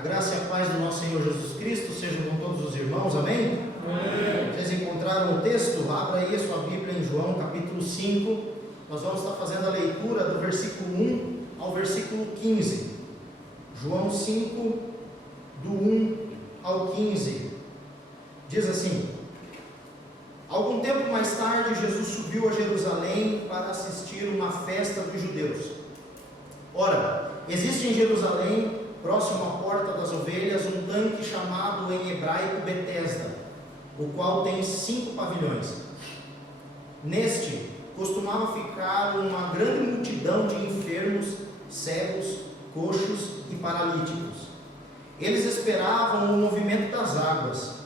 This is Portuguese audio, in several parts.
A graça e a paz do nosso Senhor Jesus Cristo sejam com todos os irmãos, amém? Amém. Vocês encontraram o texto? Abra aí a sua Bíblia em João capítulo 5. Nós vamos estar fazendo a leitura do versículo 1 ao versículo 15. João 5, do 1 ao 15. Diz assim: Algum tempo mais tarde, Jesus subiu a Jerusalém para assistir uma festa dos judeus. Ora, existe em Jerusalém, próximo à porta das ovelhas, um tanque chamado em hebraico Betesda, o qual tem 5 pavilhões. Neste costumava ficar uma grande multidão de enfermos, cegos, coxos e paralíticos. Eles esperavam o movimento das águas.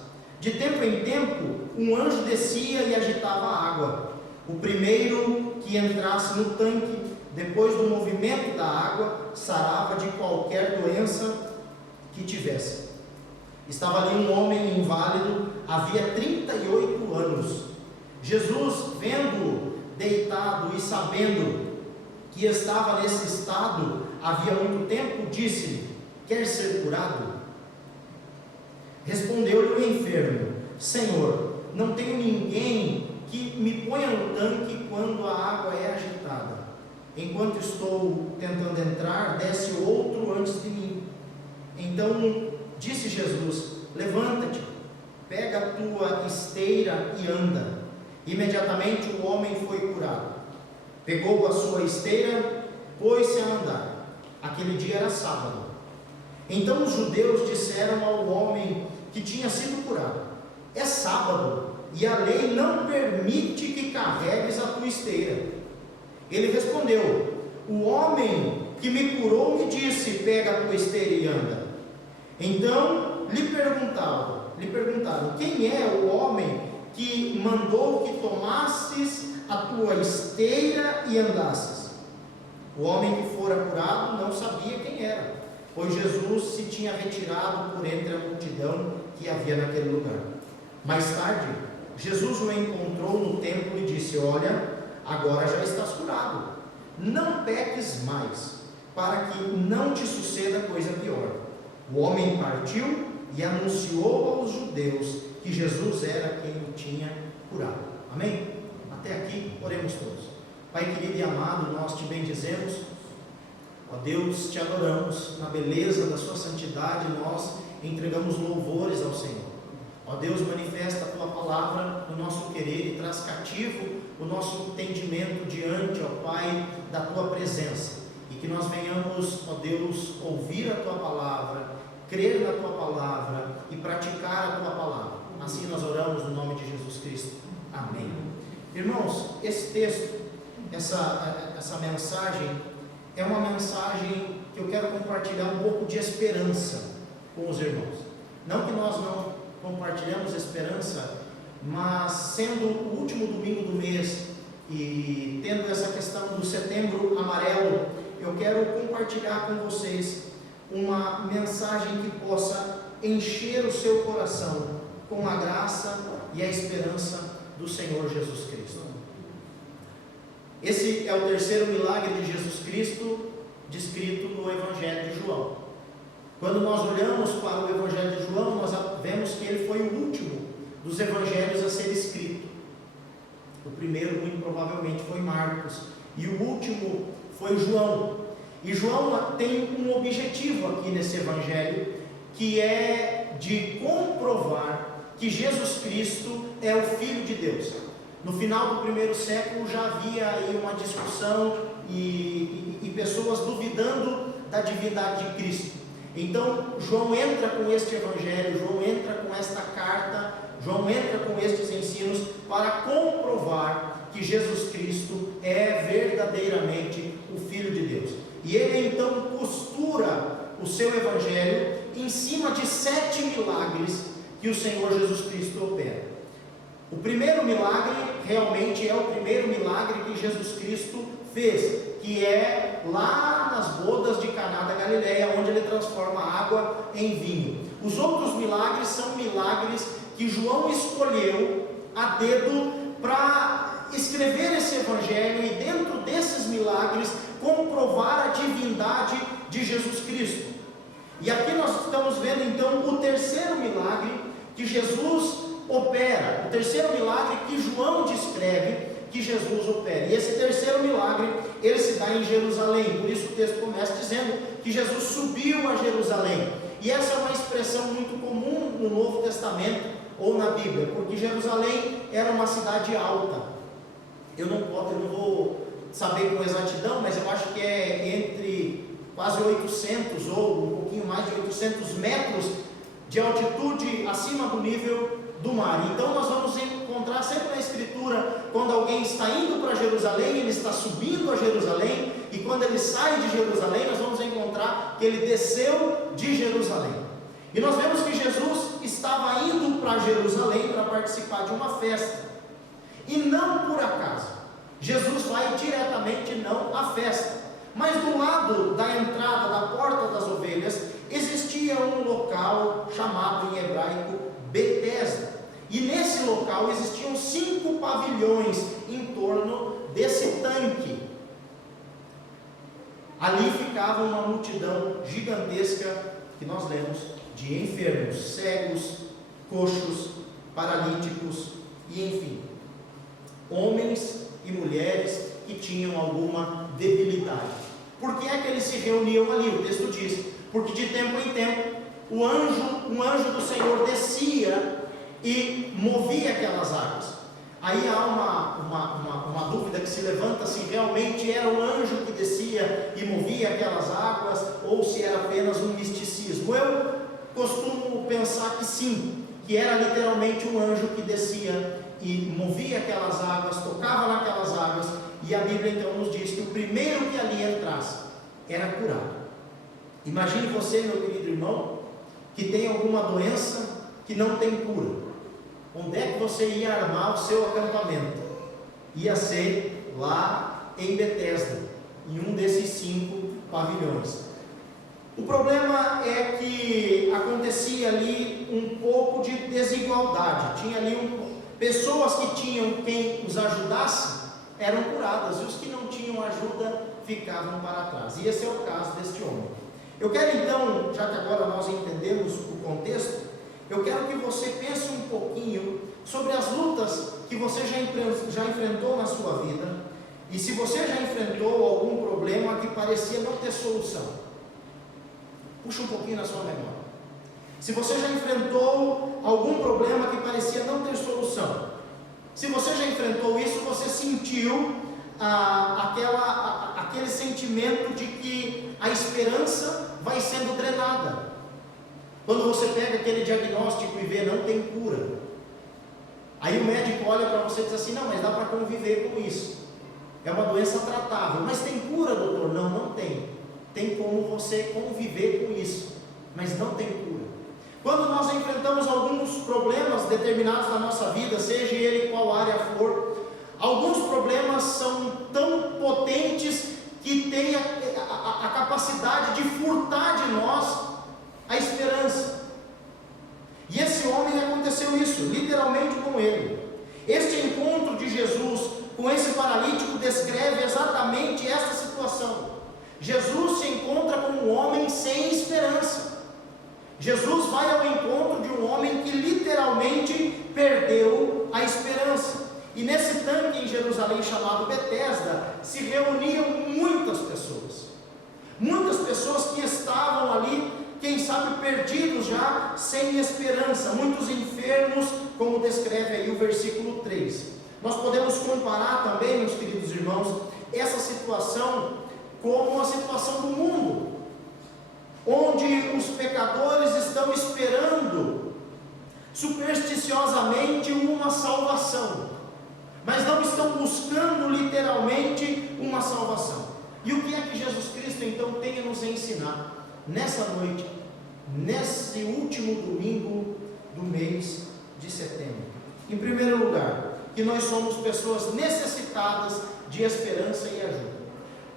De tempo em tempo, um anjo descia e agitava a água. O primeiro que entrasse no tanque, depois do movimento da água, sarava de qualquer doença que tivesse. Estava ali um homem inválido, havia 38 anos. Jesus, vendo-o deitado e sabendo que estava nesse estado havia muito tempo, disse-lhe: Quer ser curado? Respondeu-lhe o enfermo: Senhor, não tenho ninguém que me ponha no tanque quando a água é agitada. Enquanto estou tentando entrar, desce outro antes de mim. Então disse Jesus: Levanta-te, pega a tua esteira e anda. Imediatamente o homem foi curado. Pegou a sua esteira, pôs-se a andar. Aquele dia era sábado. Então os judeus disseram ao homem que tinha sido curado: É sábado, e a lei não permite que carregues a tua esteira. Ele respondeu: O homem que me curou me disse: Pega a tua esteira e anda. Então lhe perguntaram: Quem é o homem que mandou que tomasses a tua esteira e andasses? O homem que fora curado não sabia quem era, pois Jesus se tinha retirado por entre a multidão que havia naquele lugar. Mais tarde, Jesus o encontrou no templo e disse: Olha, agora já estás curado. Não peques mais, para que não te suceda coisa pior. O homem partiu e anunciou aos judeus que Jesus era quem o tinha curado. Amém? Até aqui, oremos todos. Pai querido e amado, nós te bendizemos. Ó Deus, te adoramos na beleza da sua santidade, nós entregamos louvores ao Senhor. Ó Deus, manifesta a tua palavra no nosso querer e traz cativo o nosso entendimento diante, ó Pai, da tua presença. E que nós venhamos, ó Deus, ouvir a tua palavra, crer na tua palavra e praticar a tua palavra. Assim nós oramos no nome de Jesus Cristo. Amém. Irmãos, esse texto, essa mensagem, é uma mensagem que eu quero compartilhar um pouco de esperança com os irmãos. Não que nós não compartilhamos esperança, mas sendo o último domingo do mês e tendo essa questão do Setembro Amarelo, eu quero compartilhar com vocês uma mensagem que possa encher o seu coração com a graça e a esperança do Senhor Jesus Cristo. Esse é o terceiro milagre de Jesus Cristo descrito no Evangelho de João. Quando nós olhamos para o Evangelho de João, nós vemos que ele foi o último dos evangelhos a ser escrito. O primeiro, muito provavelmente, foi Marcos, e o último foi João. E João tem um objetivo aqui nesse evangelho, que é de comprovar que Jesus Cristo é o Filho de Deus. No final do primeiro século já havia aí uma discussão e pessoas duvidando da divindade de Cristo. Então João entra com este evangelho, João entra com esta carta, João entra com estes ensinos para comprovar que Jesus Cristo é verdadeiramente o Filho de Deus. E ele então costura o seu evangelho em cima de 7 milagres que o Senhor Jesus Cristo opera. O primeiro milagre realmente é o primeiro milagre que Jesus Cristo fez, que é lá nas bodas de Caná da Galileia, onde ele transforma a água em vinho. Os outros milagres são milagres que João escolheu a dedo para escrever esse evangelho e dentro desses milagres comprovar a divindade de Jesus Cristo. E aqui nós estamos vendo então o terceiro milagre que Jesus opera, o terceiro milagre que João descreve que Jesus opera. E esse terceiro milagre, ele se dá em Jerusalém. Por isso o texto começa dizendo que Jesus subiu a Jerusalém. E essa é uma expressão muito comum no Novo Testamento ou na Bíblia, porque Jerusalém era uma cidade alta. Eu não vou saber com exatidão, mas eu acho que é entre quase 800 ou um pouquinho mais de 800 metros de altitude acima do nível do mar. Então nós vamos encontrar sempre na Escritura, quando alguém está indo para Jerusalém, ele está subindo a Jerusalém, e quando ele sai de Jerusalém, nós vamos encontrar que ele desceu de Jerusalém. E nós vemos que Jesus estava indo para Jerusalém para participar de uma festa, e não por acaso, Jesus vai diretamente não à festa, mas do lado da entrada da porta das ovelhas, existia um local chamado em hebraico Betesda. E nesse local existiam 5 pavilhões em torno desse tanque. Ali ficava uma multidão gigantesca, que nós lemos, de enfermos, cegos, coxos, paralíticos e enfim, homens e mulheres que tinham alguma debilidade. Por que é que eles se reuniam ali? O texto diz, porque de tempo em tempo um anjo do Senhor descia e movia aquelas águas. Aí há uma dúvida que se levanta, se realmente era um anjo que descia e movia aquelas águas, ou se era apenas um misticismo. Eu costumo pensar que sim, que era literalmente um anjo que descia e movia aquelas águas, tocava naquelas águas, e a Bíblia então nos diz que o primeiro que ali entrasse era curado. Imagine você, meu querido irmão, que tem alguma doença que não tem cura. Onde é que você ia armar o seu acampamento? Ia ser lá em Betesda, em um desses 5 pavilhões. O problema é que acontecia ali um pouco de desigualdade. Tinha ali pessoas que tinham quem os ajudasse, eram curadas, e os que não tinham ajuda ficavam para trás. E esse é o caso deste homem. Eu quero então, já que agora nós entendemos o contexto, eu quero que você pense um pouquinho sobre as lutas que você já enfrentou na sua vida, e se você já enfrentou algum problema que parecia não ter solução. Puxa um pouquinho na sua memória. Se você já enfrentou algum problema que parecia não ter solução, se você já enfrentou isso, você sentiu aquele sentimento de que a esperança vai sendo drenada. Quando você pega aquele diagnóstico e vê, não tem cura, aí o médico olha para você e diz assim, não, mas dá para conviver com isso, é uma doença tratável. Mas tem cura, doutor? Não, não tem. Tem como você conviver com isso, mas não tem cura. Quando nós enfrentamos alguns problemas determinados na nossa vida, seja ele qual área for, alguns problemas são tão potentes que têm a capacidade de furtar de nós a esperança. E esse homem aconteceu isso, literalmente com ele. Este encontro de Jesus com esse paralítico descreve exatamente essa situação. Jesus se encontra com um homem sem esperança. Jesus vai ao encontro de um homem que literalmente perdeu a esperança. E nesse tanque em Jerusalém chamado Betesda se reuniam muitas pessoas. Muitas pessoas que estavam ali, quem sabe perdidos já, sem esperança. Muitos enfermos, como descreve aí o versículo 3. Nós podemos comparar também, meus queridos irmãos, essa situação como a situação do mundo, onde os pecadores estão esperando supersticiosamente uma salvação, mas não estão buscando literalmente uma salvação. E o que é que Jesus Cristo então tem a nos ensinar nessa noite, nesse último domingo do mês de setembro? Em primeiro lugar, que nós somos pessoas necessitadas de esperança e ajuda.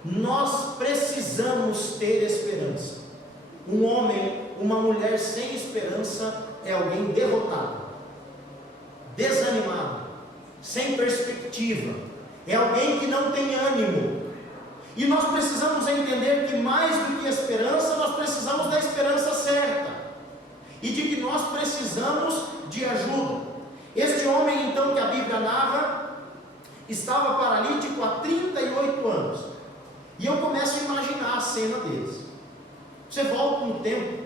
Nós precisamos ter esperança. Um homem, uma mulher sem esperança é alguém derrotado, desanimado, sem perspectiva, é alguém que não tem ânimo. E nós precisamos entender que mais do que esperança, nós precisamos da esperança certa. então que a Bíblia narra estava paralítico há 38 anos. E eu começo a imaginar a cena deles. Você volta no tempo,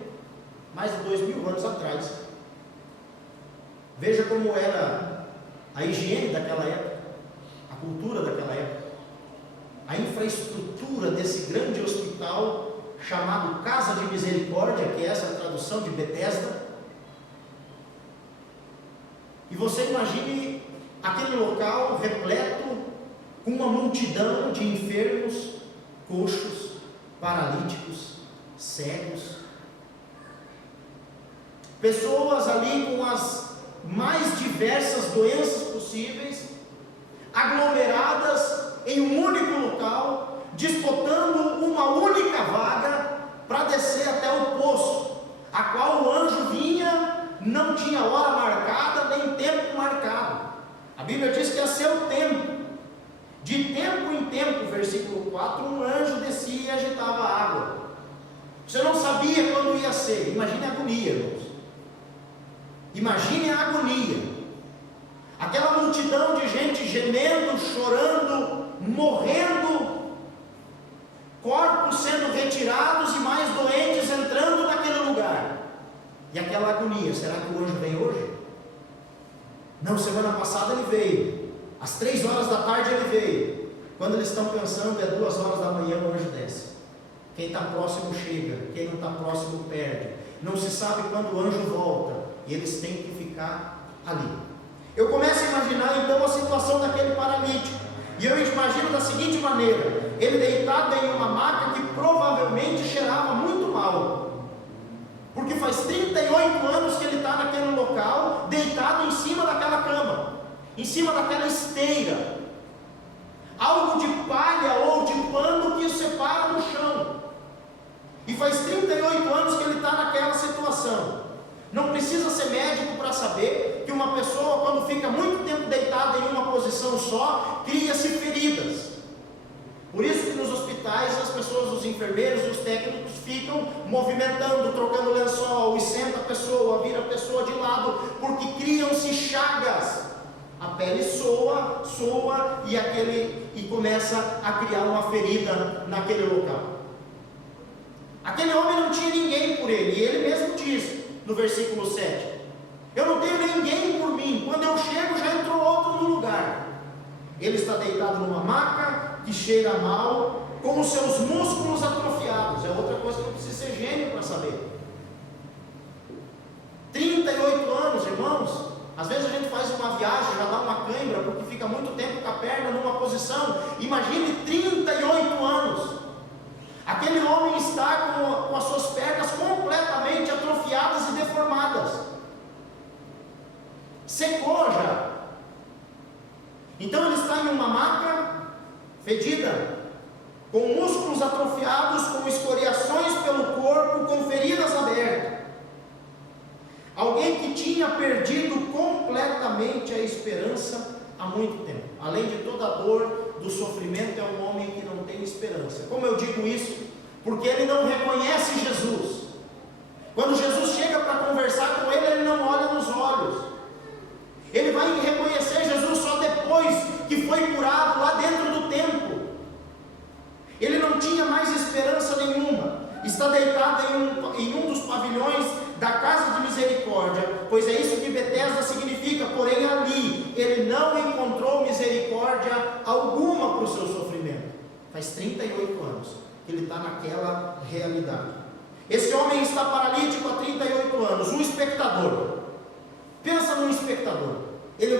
mais de 2000 anos atrás. Veja como era a higiene daquela época, a cultura daquela época, a infraestrutura desse grande hospital chamado Casa de Misericórdia, que é essa a tradução de Betesda. E você imagine aquele local repleto com uma multidão de enfermos, coxos, paralíticos, cegos, pessoas ali com as mais diversas doenças possíveis, aglomeradas em um único local, disputando uma única vaga para descer até o poço, a qual o anjo vinha, não tinha hora marcada, nem tempo marcado. A Bíblia diz que a seu tempo, de tempo em tempo, versículo 4, um anjo descia e agitava a água. Você não sabia quando ia ser. Imagine a agonia, irmãos. Imagine a agonia. Aquela multidão de gente gemendo, chorando, morrendo, corpos sendo retirados e mais doentes entrando naquele lugar. E aquela agonia, será que o anjo vem hoje? Não, semana passada ele veio, às 3 horas da tarde ele veio. Quando eles estão pensando, é 2 horas da manhã, o anjo desce. Quem está próximo chega, quem não está próximo perde. Não se sabe quando o anjo volta, e eles têm que ficar ali. Eu começo a imaginar então a situação daquele paralítico, e eu imagino da seguinte maneira: ele deitado em uma maca que provavelmente cheirava muito mal, porque faz 38 anos que ele está naquele local, deitado em cima daquela cama, em cima daquela esteira, algo de palha ou de pano que o separa no chão, e faz 38 anos que ele está naquela situação. Não precisa ser médico para saber que uma pessoa, quando fica muito tempo deitada em uma posição só, cria-se feridas. Por isso que nos hospitais as pessoas, os enfermeiros e os técnicos ficam movimentando, trocando lençol, e senta a pessoa, vira a pessoa de lado, porque criam-se chagas. A pele soa e começa a criar uma ferida naquele local. Aquele homem não tinha ninguém por ele, e ele mesmo diz no versículo 7: eu não tenho ninguém por mim, quando eu chego já entrou outro no lugar. Ele está deitado numa maca que cheira mal, com os seus músculos atrofiados. É outra coisa que não precisa ser gênio para saber. 38 anos, irmãos. Às vezes a gente faz uma viagem, já dá uma cãibra, porque fica muito tempo com a perna numa posição. Imagine 38 anos. Aquele homem está com as suas pernas completamente atrofiadas e deformadas. Secou já. Então ele está em uma maca fedida, com músculos atrofiados, com escoriações pelo corpo, com feridas abertas. Alguém que tinha perdido completamente a esperança há muito tempo. Além de toda a dor do sofrimento, é um homem que não tem esperança. Como eu digo isso? Porque ele não reconhece Jesus. Quando Jesus chega para conversar com ele, ele não olha nos olhos. Ele vai reconhecer Jesus só depois que foi curado lá dentro do templo. Ele não tinha mais esperança nenhuma. Está deitado em um dos pavilhões da Casa de Misericórdia, pois é isso que Betesda significa. Porém ali ele não encontrou misericórdia alguma para o seu sofrimento. Faz 38 anos que ele está naquela realidade. Esse homem está paralítico há 38 anos. Um espectador, pensa num espectador, ele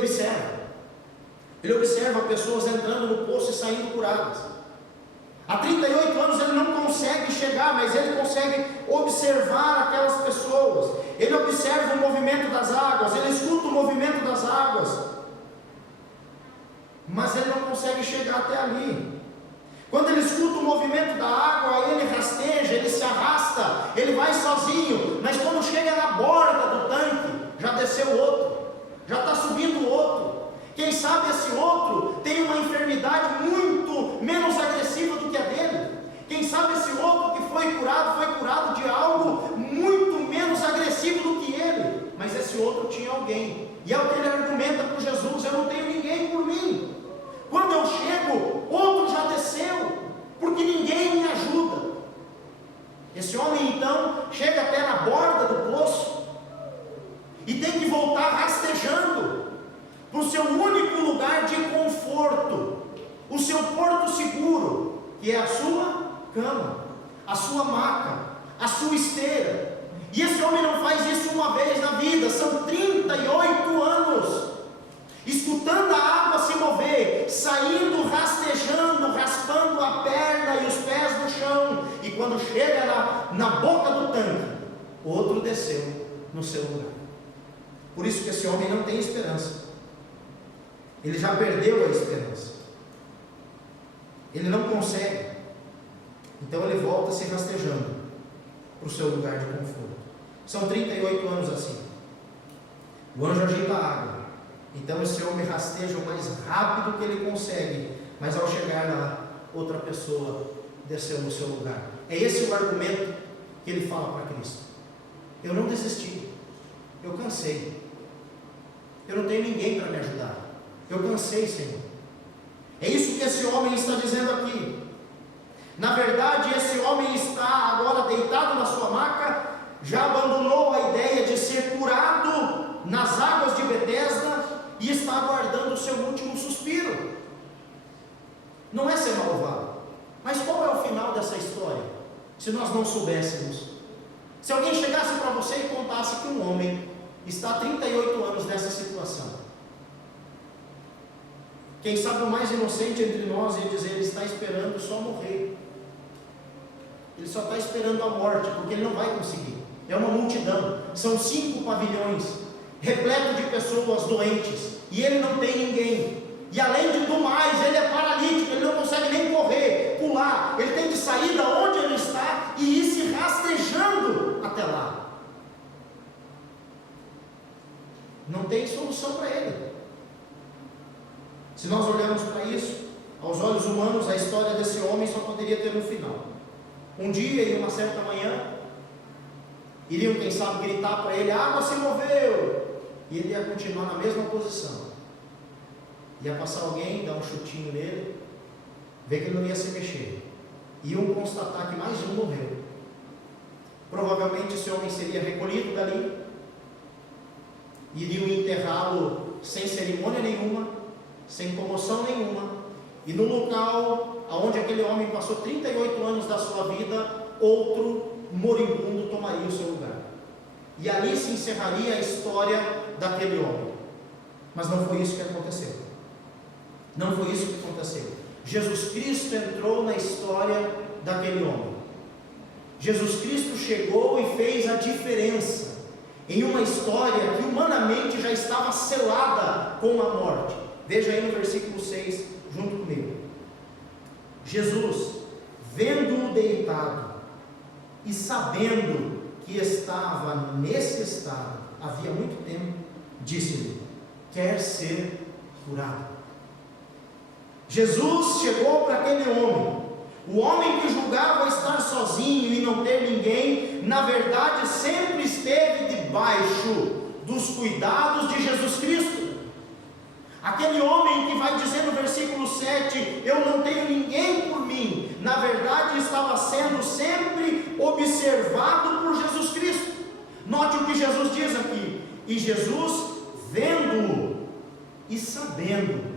observa pessoas entrando no poço e saindo curadas. Há 38 anos ele não consegue chegar, mas ele consegue observar aquelas pessoas. Ele observa o movimento das águas, ele escuta o movimento das águas, mas ele não consegue chegar até ali. Quando ele escuta o movimento da água, ele rasteja, ele se arrasta, ele vai sozinho, mas quando chega na borda do tanque, já desceu outro, já está subindo outro. Quem sabe esse outro tem uma enfermidade muito menos agressiva do que a dele. Quem sabe esse outro que foi curado de algo muito menos agressivo do que ele. Mas esse outro tinha alguém. E é o que ele argumenta com Jesus: eu não tenho ninguém por mim. Quando eu chego, outro já desceu, porque ninguém me ajuda. Esse homem então chega até na borda do poço e tem que voltar rastejando para o seu único lugar de conforto, o seu porto seguro, que é a sua cama, a sua maca, a sua esteira. E esse homem não faz isso uma vez na vida, são 38 anos, escutando a água se mover, saindo, rastejando, raspando a perna e os pés no chão, e quando chega na boca do tanque, outro desceu no seu lugar. Por isso que esse homem não tem esperança, ele já perdeu a esperança, ele não consegue, então ele volta se rastejando para o seu lugar de conforto. São 38 anos assim, o anjo agita a água, então esse homem rasteja o mais rápido que ele consegue, mas ao chegar lá, outra pessoa desceu no seu lugar. É esse o argumento que ele fala para Cristo: eu não desisti, eu cansei, eu não tenho ninguém para me ajudar, eu cansei, Senhor. É isso que esse homem está dizendo aqui. Na verdade, esse homem está agora deitado na sua maca, já abandonou a ideia de ser curado nas águas de Betesda e está aguardando o seu último suspiro. Não é ser malvado, mas qual é o final dessa história? Se nós não soubéssemos, se alguém chegasse para você e contasse que um homem está há 38 anos nessa situação, quem sabe o mais inocente entre nós ia dizer: ele está esperando só morrer, ele só está esperando a morte, porque ele não vai conseguir. É uma multidão, são 5 pavilhões, repleto de pessoas doentes, e ele não tem ninguém, e além do mais, ele é paralítico, ele não consegue nem correr, pular, ele tem que sair da onde ele está e ir se rastejando até lá. Não tem solução para ele. Se nós olharmos para isso, aos olhos humanos, a história desse homem só poderia ter um final. Um dia, em uma certa manhã, iriam, quem sabe, gritar para ele: a água se moveu, e ele ia continuar na mesma posição. Ia passar alguém, dar um chutinho nele, ver que ele não ia se mexer, iam constatar que mais um morreu. Provavelmente esse homem seria recolhido dali, iriam enterrá-lo sem cerimônia nenhuma, sem comoção nenhuma, e no local onde aquele homem passou 38 anos da sua vida, outro moribundo tomaria o seu lugar, e ali se encerraria a história daquele homem. Mas não foi isso que aconteceu. Não foi isso que aconteceu. Jesus Cristo entrou na história daquele homem. Jesus Cristo chegou e fez a diferença em uma história que humanamente já estava selada com a morte. Veja aí no versículo 6, junto comigo. Jesus, vendo-o deitado e sabendo que estava nesse estado havia muito tempo, disse-lhe: quer ser curado? Jesus chegou para aquele homem, o homem que julgava estar sozinho e não ter ninguém, na verdade sempre esteve debaixo dos cuidados de Jesus Cristo. Aquele homem que vai dizer no versículo 7, eu não tenho ninguém por mim, na verdade estava sendo sempre observado por Jesus Cristo. Note o que Jesus diz aqui: e Jesus, vendo-o e sabendo.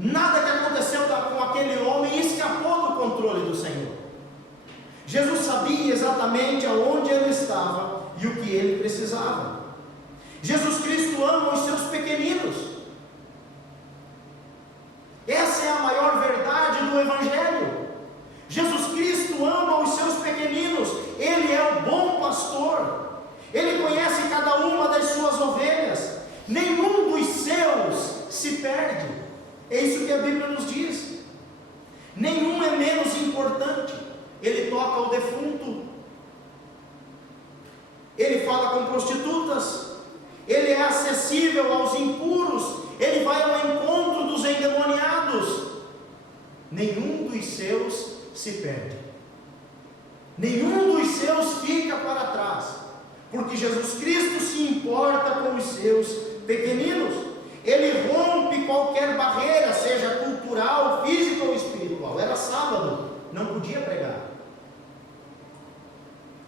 Nada que aconteceu com aquele homem escapou do controle do Senhor. Jesus sabia exatamente aonde ele estava e o que ele precisava. Jesus Cristo ama os seus pequeninos. Essa é a maior verdade do Evangelho. Jesus Cristo ama os seus pequeninos. Ele é o bom pastor. Ele conhece cada uma das suas ovelhas. Nenhum dos seus se perde. É isso que a Bíblia nos diz. Nenhum é menos importante. Ele toca o defunto, ele fala com prostitutas, ele é acessível aos impuros, ele vai ao encontro dos endemoniados. Nenhum dos seus se perde, nenhum dos seus fica para trás, porque Jesus Cristo se importa com os seus pequeninos. Ele rompe qualquer barreira, seja cultural, física ou espiritual. Era sábado, não podia pregar.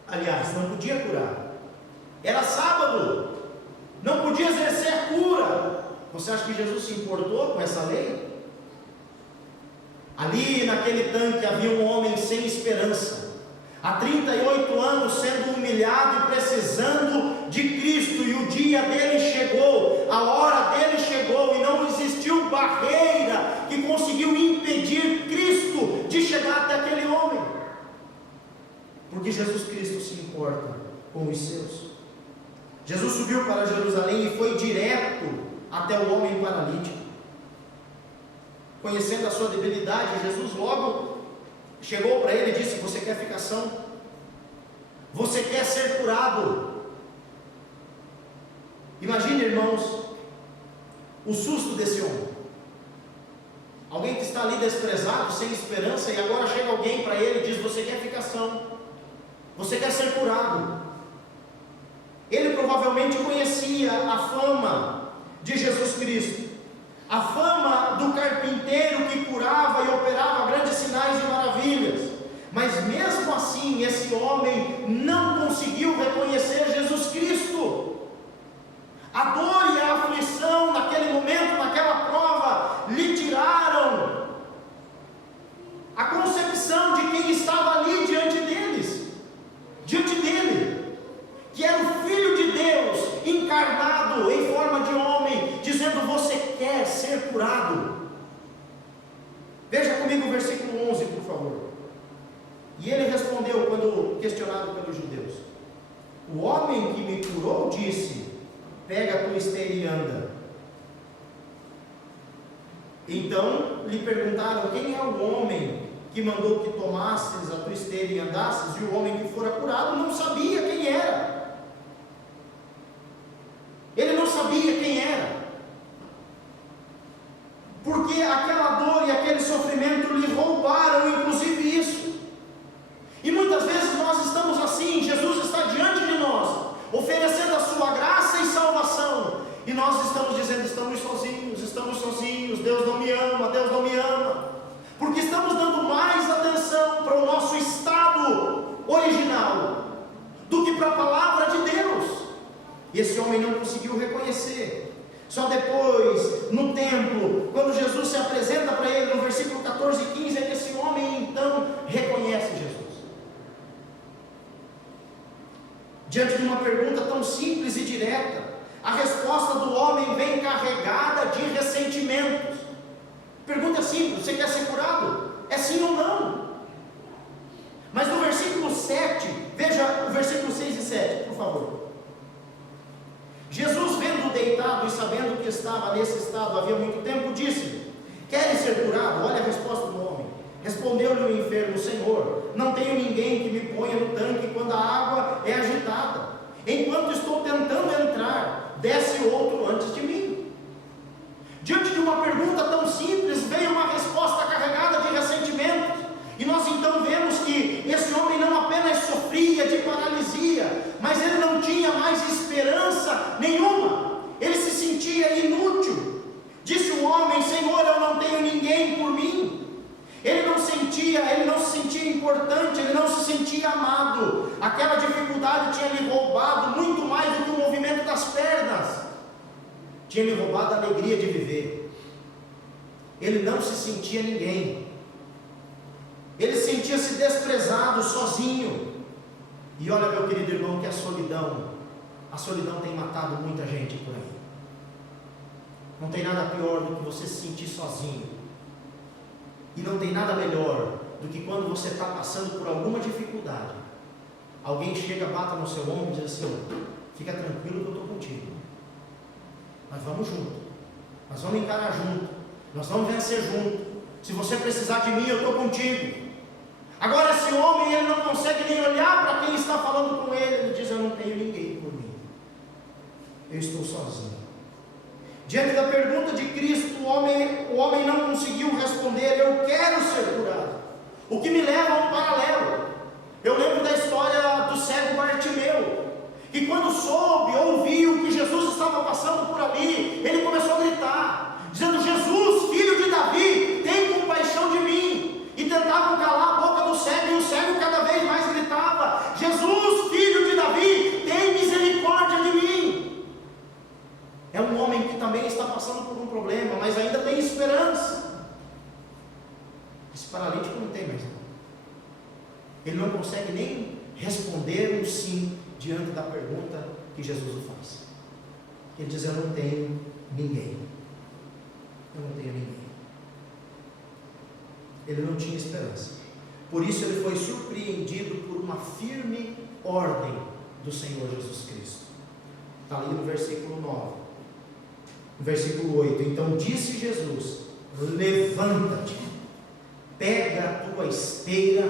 Aliás, não podia curar. Era sábado, não podia exercer cura. Você acha que Jesus se importou com essa lei? Ali naquele tanque havia um homem sem esperança, há 38 anos sendo humilhado e precisando de Cristo, e o dia dele chegou, a hora dele chegou, e não existiu barreira que conseguiu impedir Cristo de chegar até aquele homem, porque Jesus Cristo se importa com os seus. Jesus subiu para Jerusalém e foi direto até o homem paralítico. Conhecendo a sua debilidade, Jesus logo chegou para ele e disse: você quer ficar são? Você quer ser curado? Imagine, irmãos, o susto desse homem. Alguém que está ali desprezado, sem esperança, e agora chega alguém para ele e diz: você quer ficar são? Você quer ser curado? Ele provavelmente conhecia a fama de Jesus Cristo, a fama do carpinteiro que curava e operava grandes sinais e maravilhas, mas mesmo assim esse homem não conseguiu reconhecer Jesus Cristo. A dor e a aflição naquele momento, naquela prova, lhe tiraram a concepção de quem estava ali diante dele, que era o Filho de Deus encarnado em forma de homem, dizendo: você quer ser curado? Veja comigo o versículo 11, por favor. E ele respondeu, quando questionado pelos judeus: o homem que me curou disse: pega a tua esteira e anda. Então lhe perguntaram: quem é o homem que mandou que tomasses a tua esteira e andasses? E o homem que fora curado não sabia quem era. Ele não sabia quem era, porque aquela dor e aquele sofrimento lhe roubaram, inclusive isso. E muitas vezes nós estamos assim. Jesus está diante de nós, oferecendo a sua graça e salvação, e nós estamos dizendo: estamos sozinhos, Deus não me ama, porque estamos dando mais atenção para o nosso estado original do que para a palavra de Deus. E esse homem não conseguiu reconhecer. Só depois, no templo, quando Jesus se apresenta para ele, no versículo 14 e 15, é que esse homem então reconhece Jesus. Diante de uma pergunta tão simples e direta, a resposta do homem vem carregada de ressentimentos. Pergunta simples: você quer ser curado? É sim ou não? Mas no versículo 7, veja o versículo 6 e 7, por favor. Jesus, vendo-o deitado e sabendo que estava nesse estado havia muito tempo, disse-lhe: queres ser curado? Olha a resposta do homem. Respondeu-lhe o enfermo: Senhor, não tenho ninguém que me ponha no tanque quando a água é agitada. Enquanto estou tentando entrar, desce outro antes de mim. Diante de uma pergunta tão simples, veio uma resposta carregada de ressentimentos. E nós então vemos que esse homem não apenas sofria de paralisia, mas ele não tinha mais esperança nenhuma. Ele se sentia inútil. Disse o homem: Senhor, eu não tenho ninguém por mim. Ele não se sentia importante, ele não se sentia amado. Aquela dificuldade tinha lhe roubado muito mais do que o movimento das pernas. Tinha lhe roubado a alegria de viver. Ele não se sentia ninguém. Ele sentia-se desprezado, sozinho. E olha, meu querido irmão, que a solidão tem matado muita gente por aí. Não tem nada pior do que você se sentir sozinho. E não tem nada melhor do que quando você está passando por alguma dificuldade, alguém chega, bata no seu ombro e diz assim: fica tranquilo que eu estou contigo. Nós vamos junto. Nós vamos encarar junto. Nós vamos vencer junto. Se você precisar de mim, eu estou contigo. Agora esse homem, ele não consegue nem olhar para quem está falando com ele. Ele diz: eu não tenho ninguém por mim. Eu estou sozinho. Diante da pergunta de Cristo, o homem não conseguiu responder: eu quero ser curado. O que me leva a um paralelo. Eu lembro da história do cego Bartimeu, que quando ouviu que Jesus estava passando por ali, ele não consegue nem responder um sim diante da pergunta que Jesus o faz. Ele diz: eu não tenho ninguém. Eu não tenho ninguém. Ele não tinha esperança. Por isso ele foi surpreendido por uma firme ordem do Senhor Jesus Cristo. Está ali no versículo 9. No versículo 8: então disse Jesus: levanta-te, pega a tua esteira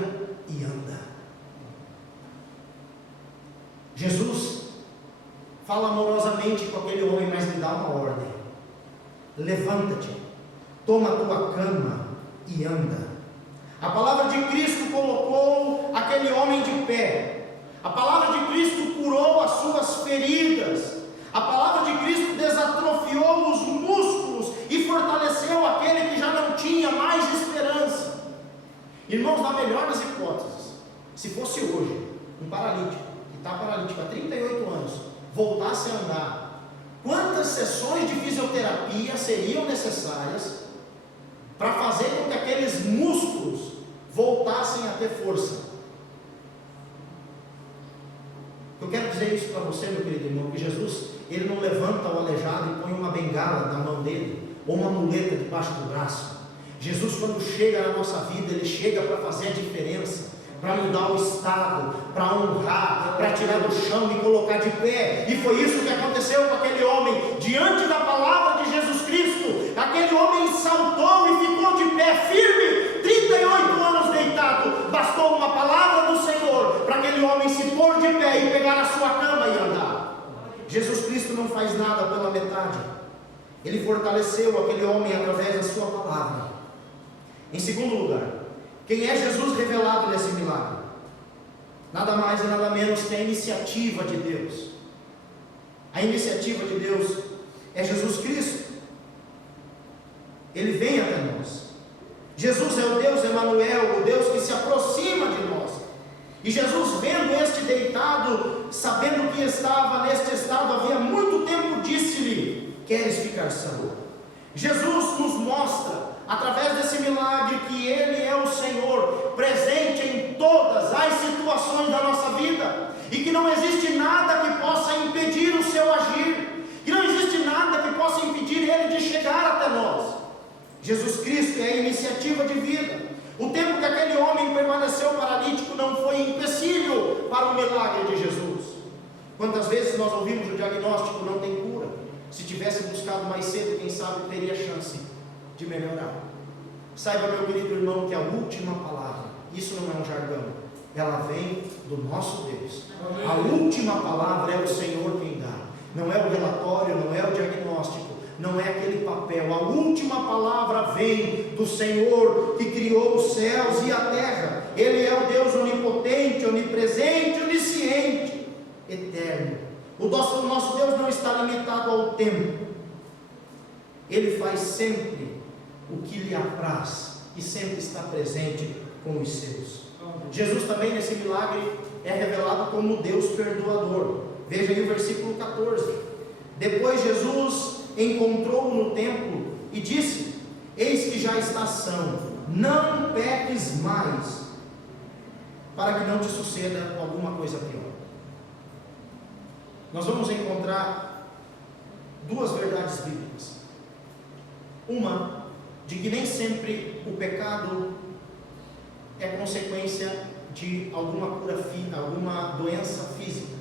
e anda. Jesus fala amorosamente com aquele homem, mas lhe dá uma ordem: levanta-te, toma a tua cama e anda. A palavra de Cristo colocou aquele homem de pé. A palavra de Cristo curou as suas feridas. A palavra de Cristo desatrofiou os músculos e fortaleceu aquele que já não tinha mais esperança. Irmãos, na melhor das hipóteses, se fosse hoje um paralítico, que está paralítico há 38 anos, voltasse a andar, quantas sessões de fisioterapia seriam necessárias para fazer com que aqueles músculos voltassem a ter força? Eu quero dizer isso para você, meu querido irmão, que Jesus, ele não levanta o aleijado e põe uma bengala na mão dele, ou uma muleta debaixo do braço. Jesus, quando chega na nossa vida, ele chega para fazer a diferença, para mudar o estado, para honrar, para tirar do chão e colocar de pé. E foi isso que aconteceu com aquele homem. Diante da palavra de Jesus Cristo, aquele homem saltou e ficou de pé firme, 38 anos deitado. Bastou uma palavra do Senhor para aquele homem se pôr de pé e pegar a sua cama e andar. Jesus Cristo não faz nada pela metade. Ele fortaleceu aquele homem através da sua palavra. Em segundo lugar, quem é Jesus revelado nesse milagre? Nada mais e nada menos que a iniciativa de Deus. A iniciativa de Deus é Jesus Cristo. Ele vem até nós. Jesus é o Deus Emanuel, o Deus que se aproxima de nós. E Jesus, vendo este deitado, sabendo que estava neste estado havia muito tempo, disse-lhe: queres ficar são? Jesus nos mostra, através desse milagre, que Ele é o Senhor, presente em todas as situações da nossa vida, e que não existe nada que possa impedir o seu agir, que não existe nada que possa impedir Ele de chegar até nós. Jesus Cristo é a iniciativa de vida. O tempo que aquele homem permaneceu paralítico não foi empecilho para o milagre de Jesus. Quantas vezes nós ouvimos o diagnóstico: não tem cura. Se tivesse buscado mais cedo, quem sabe teria chance de melhorar. Saiba, meu querido irmão, que a última palavra, isso não é um jargão, ela vem do nosso Deus. Amém. A última palavra é o Senhor quem dá. Não é o relatório, não é o diagnóstico, não é aquele papel. A última palavra vem do Senhor que criou os céus e a terra. Ele é o Deus onipotente, onipresente, onisciente, eterno. O nosso Deus não está limitado ao tempo. Ele faz sempre o que lhe apraz e sempre está presente com os seus. Jesus também nesse milagre é revelado como Deus perdoador. Veja aí o versículo 14. Depois Jesus encontrou-o no templo e disse: eis que já está são, não peques mais, para que não te suceda alguma coisa pior. Nós vamos encontrar duas verdades bíblicas. Uma, de que nem sempre o pecado é consequência de alguma cura física, alguma doença física.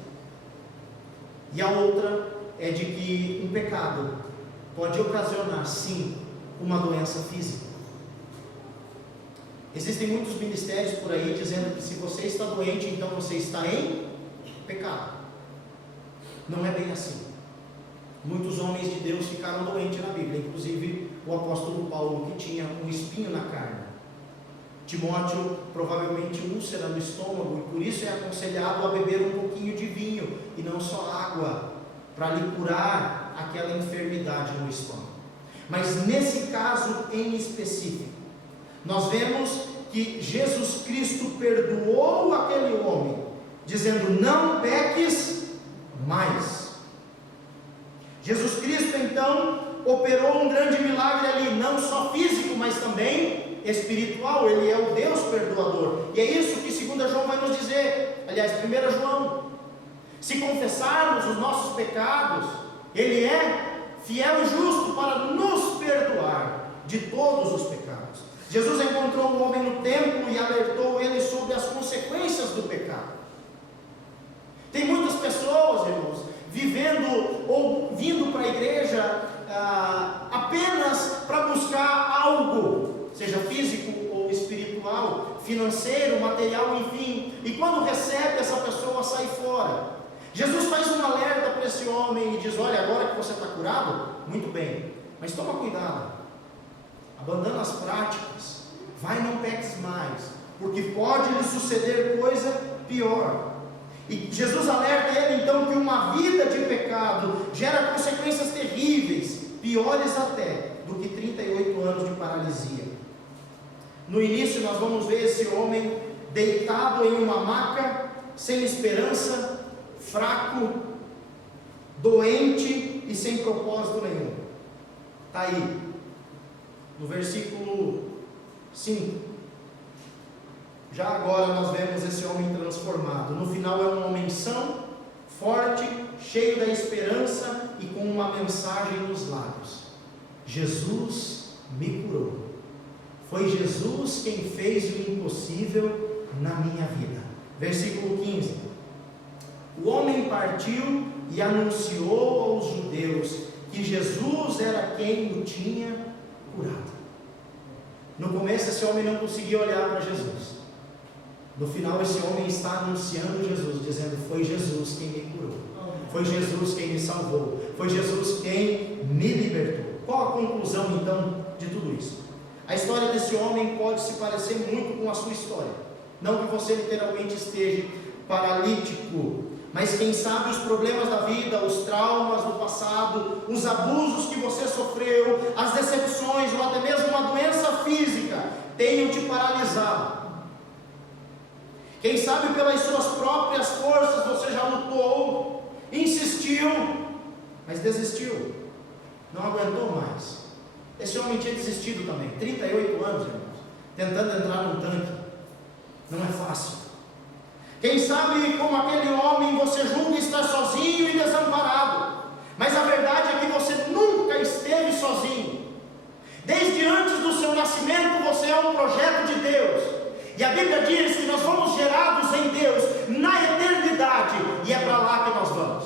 E a outra é de que um pecado pode ocasionar, sim, uma doença física. Existem muitos ministérios por aí dizendo que se você está doente, então você está em pecado. Não é bem assim. Muitos homens de Deus ficaram doentes na Bíblia, inclusive o apóstolo Paulo, que tinha um espinho na carne. Timóteo, provavelmente úlcera no estômago, e por isso é aconselhado a beber um pouquinho de vinho e não só água, para lhe curar aquela enfermidade no estômago. Mas nesse caso em específico, nós vemos que Jesus Cristo perdoou aquele homem, dizendo: não peques mais. Jesus Cristo então operou um grande milagre ali, não só físico, mas também espiritual, Ele é o Deus perdoador. E é isso que 2 João vai nos dizer. Aliás, 1 João: se confessarmos os nossos pecados, Ele é fiel e justo para nos perdoar de todos os pecados. Jesus encontrou um homem no templo e alertou ele sobre as consequências do pecado. Tem muitas pessoas, irmãos, vivendo ou vindo para a igreja apenas para buscar algo, seja físico ou espiritual, financeiro, material, enfim, e quando recebe, essa pessoa sai fora. Jesus faz um alerta para esse homem e diz: olha, agora que você está curado, muito bem, mas toma cuidado, abandona as práticas, vai, não peques mais, porque pode lhe suceder coisa pior. E Jesus alerta ele então que uma vida de pecado gera consequências terríveis, piores até do que 38 anos de paralisia. No início nós vamos ver esse homem deitado em uma maca, sem esperança, fraco, doente e sem propósito nenhum. Está aí, no versículo 5. Já agora nós vemos esse homem transformado. No final é um homem são, forte, cheio da esperança e com uma mensagem nos lábios: Jesus me curou. Foi Jesus quem fez o impossível na minha vida. Versículo 15. O homem partiu e anunciou aos judeus que Jesus era quem o tinha curado. No começo esse homem não conseguia olhar para Jesus. No final esse homem está anunciando Jesus, dizendo: foi Jesus quem me curou, foi Jesus quem me salvou, foi Jesus quem me libertou. Qual a conclusão então de tudo isso? A história desse homem pode se parecer muito com a sua história. Não que você literalmente esteja paralítico, mas quem sabe os problemas da vida, os traumas do passado, os abusos que você sofreu, as decepções ou até mesmo uma doença física tenham te paralisado. Quem sabe pelas suas próprias forças você já lutou, insistiu, mas desistiu, não aguentou mais. Esse homem tinha desistido também, 38 anos, irmãos, tentando entrar num tanque. Não é fácil. Quem sabe como aquele homem você julga estar sozinho e desamparado, mas a verdade é que você nunca esteve sozinho. Desde antes do seu nascimento você é um projeto de Deus. E a Bíblia diz que nós fomos gerados em Deus na eternidade, e é para lá que nós vamos.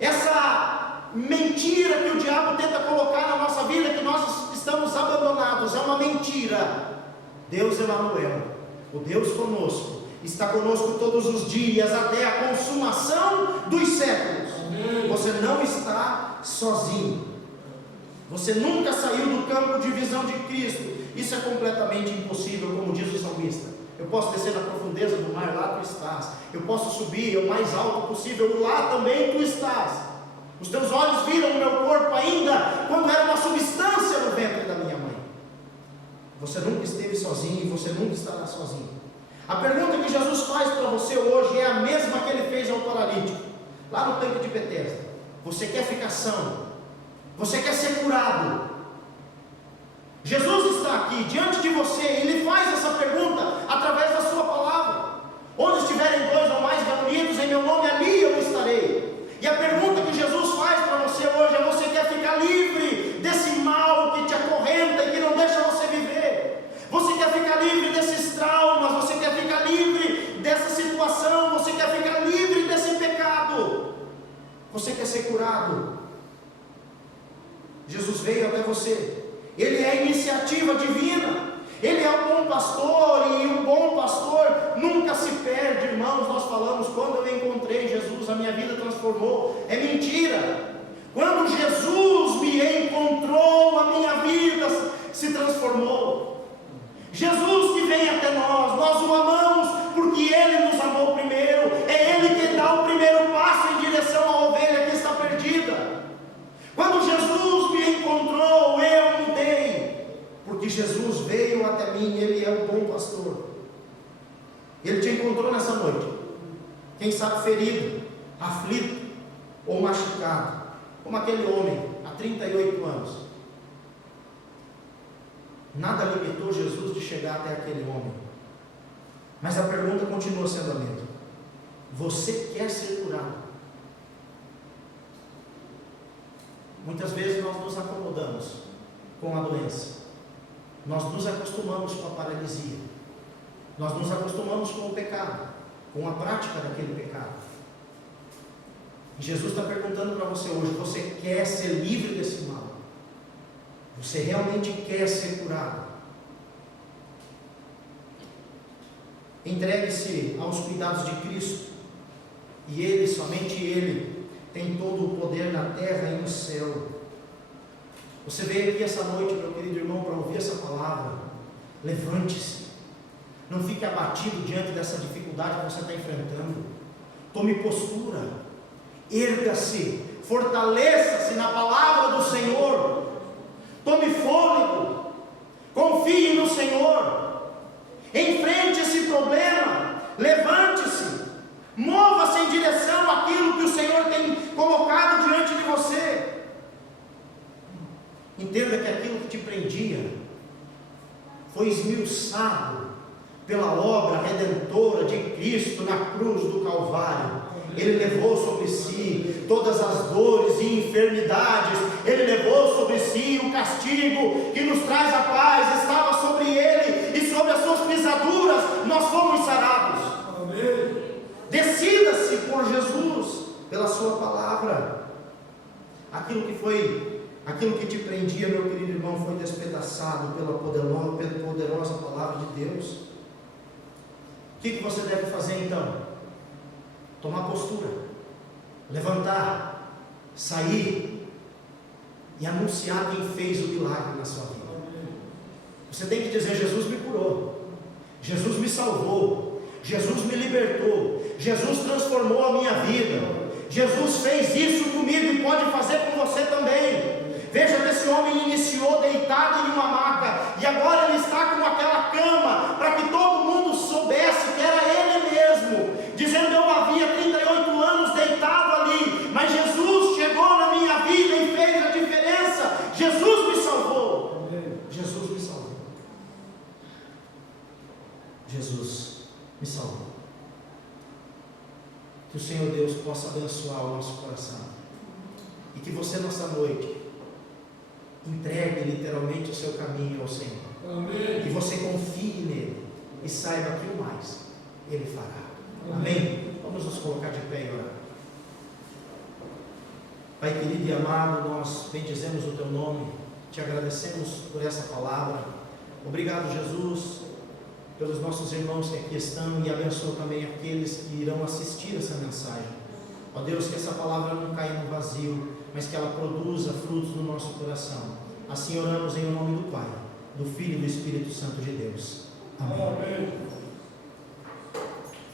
Essa mentira que o diabo tenta colocar na nossa vida, que nós estamos abandonados, é uma mentira. Deus Emanuel, o Deus conosco, está conosco todos os dias, até a consumação dos séculos. Você não está sozinho. Você nunca saiu do campo de visão de Cristo. Isso é completamente impossível, como diz o salmista. Eu posso descer na profundeza do mar, lá tu estás. Eu posso subir o mais alto possível, lá também tu estás. Os teus olhos viram o meu corpo ainda quando era uma substância no ventre da minha mãe. Você nunca esteve sozinho e você nunca estará sozinho. A pergunta que Jesus faz para você hoje é a mesma que ele fez ao paralítico, lá no tanque de Betesda. Você quer ficar são? Você quer ser curado? Jesus está aqui diante de você, ele faz essa pergunta através da sua palavra. Onde estiverem dois ou mais reunidos em meu nome, ali eu estarei. E a pergunta que Jesus faz para você hoje é: você quer ficar livre desse mal que te acorrenta e que não deixa você viver? Você quer ficar livre desses traumas? Você quer ficar livre dessa situação? Você quer ficar livre desse pecado? Você quer ser curado? Jesus veio até você. Ele é a iniciativa divina. Ele é o bom pastor, e o bom pastor nunca se perde, irmãos. Nós falamos: quando eu encontrei Jesus, a minha vida transformou. É mentira. Quando Jesus me encontrou, a minha vida se transformou. Jesus que vem até nós, nós o amamos porque Ele nos amou primeiro. É Ele quem dá o primeiro passo em direção à ovelha que está perdida. Quando Jesus me encontrou, eu mudei, porque Jesus veio até mim. Ele é o bom pastor. Ele te encontrou nessa noite, quem sabe ferido, aflito ou machucado, como aquele homem há 38 anos. Nada limitou Jesus de chegar até aquele homem. Mas a pergunta continua sendo a mesma: você quer ser curado? Muitas vezes nós nos acomodamos com a doença, nós nos acostumamos com a paralisia, nós nos acostumamos com o pecado, com a prática daquele pecado. E Jesus está perguntando para você hoje: você quer ser livre desse mal? Você realmente quer ser curado? Entregue-se aos cuidados de Cristo, e Ele, somente Ele, tem todo o poder na terra e no céu. Você veio aqui essa noite, meu querido irmão, para ouvir essa palavra. Levante-se, não fique abatido diante dessa dificuldade que você está enfrentando. Tome postura, erga-se, fortaleça-se na palavra do Senhor, tome fôlego, confie no Senhor, enfrente esse problema, levante-se, mova-se em direção àquilo que o Senhor tem colocado diante de você. Entenda que aquilo que te prendia foi esmiuçado pela obra redentora de Cristo na cruz do Calvário. Ele levou sobre si todas as dores e enfermidades, Ele levou sobre si o castigo que nos traz a paz, estava sobre Ele, e sobre as suas pisaduras nós fomos sarados. Amém. Decida-se por Jesus, pela sua palavra. Aquilo que te prendia, meu querido irmão, foi despedaçado pela poderosa palavra de Deus. O que você deve fazer então? Tomar postura, levantar, sair e anunciar quem fez o milagre na sua vida. Você tem que dizer: Jesus me curou, Jesus me salvou, Jesus me libertou, Jesus transformou a minha vida, Jesus fez isso comigo e pode fazer com você também. Veja que esse homem iniciou deitado em uma maca, e agora ele está com aquela cama, para que todo mundo soubesse que era ele mesmo, dizendo: eu havia 38 anos deitado ali, mas Jesus chegou na minha vida e fez a diferença. Jesus me salvou. Jesus me salvou. Jesus me salvou. Que o Senhor Deus possa abençoar o nosso coração, e que você nessa noite entregue literalmente o seu caminho ao Senhor. Amém. Que você confie nele e saiba que o mais Ele fará. Amém. Amém. Vamos nos colocar de pé e orar. Pai querido e amado, nós bendizemos o Teu nome, te agradecemos por essa palavra. Obrigado, Jesus, pelos nossos irmãos que aqui estão, e abençoa também aqueles que irão assistir essa mensagem. Ó Deus, que essa palavra não caia no vazio, mas que ela produza frutos no nosso coração. Assim oramos em nome do Pai, do Filho e do Espírito Santo de Deus. Amém. Amém.